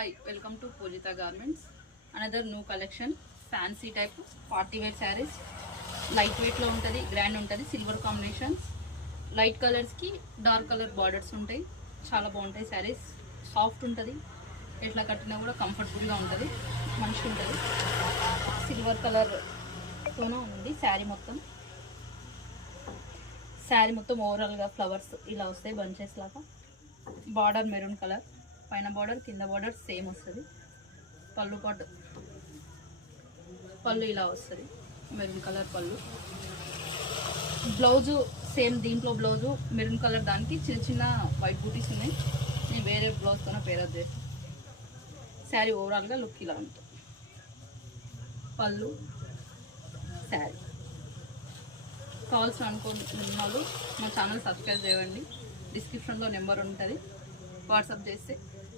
Hi, welcome to Pujita Garments. Another new collection, fancy type party wear sarees. Light weight lo untadi, grand untadi, silver combinations. Light colors ki dark color borders ఉంటాయి. చాలా బాగుంటాయి sarees. Soft ఉంటది. ఎట్లా కట్టినా కూడా comfortable గా ఉంటది. మంచిగా ఉంటది. సిల్వర్ కలర్ తోనే ఉంది సారీ మొత్తం. సారీ మొత్తం ఓవరాల్ గా ఫ్లవర్స్ ఇలా వస్తాయి బంచెస్ లాగా. బార్డర్ మెరూన్ కలర్, పైన బార్డర్ కింద బార్డర్ సేమ్ వస్తుంది. పళ్ళు ఇలా వస్తుంది, మెరూన్ కలర్ పళ్ళు. బ్లౌజు సేమ్ దీంట్లో బ్లౌజు మెరూన్ కలర్, దానికి చిన్న చిన్న వైట్ బూటీస్ ఉన్నాయి. నేను వేరే బ్లౌజ్తోనే పేరప్ చేస్తాను. శారీ ఓవరాల్గా లుక్ ఇలా ఉంటుంది. పళ్ళు శారీ. కావాల్సిన అనుకున్న వాళ్ళు మా ఛానల్ సబ్స్క్రైబ్ చేయండి. డిస్క్రిప్షన్లో నెంబర్ ఉంటుంది, వాట్సాప్ చేస్తే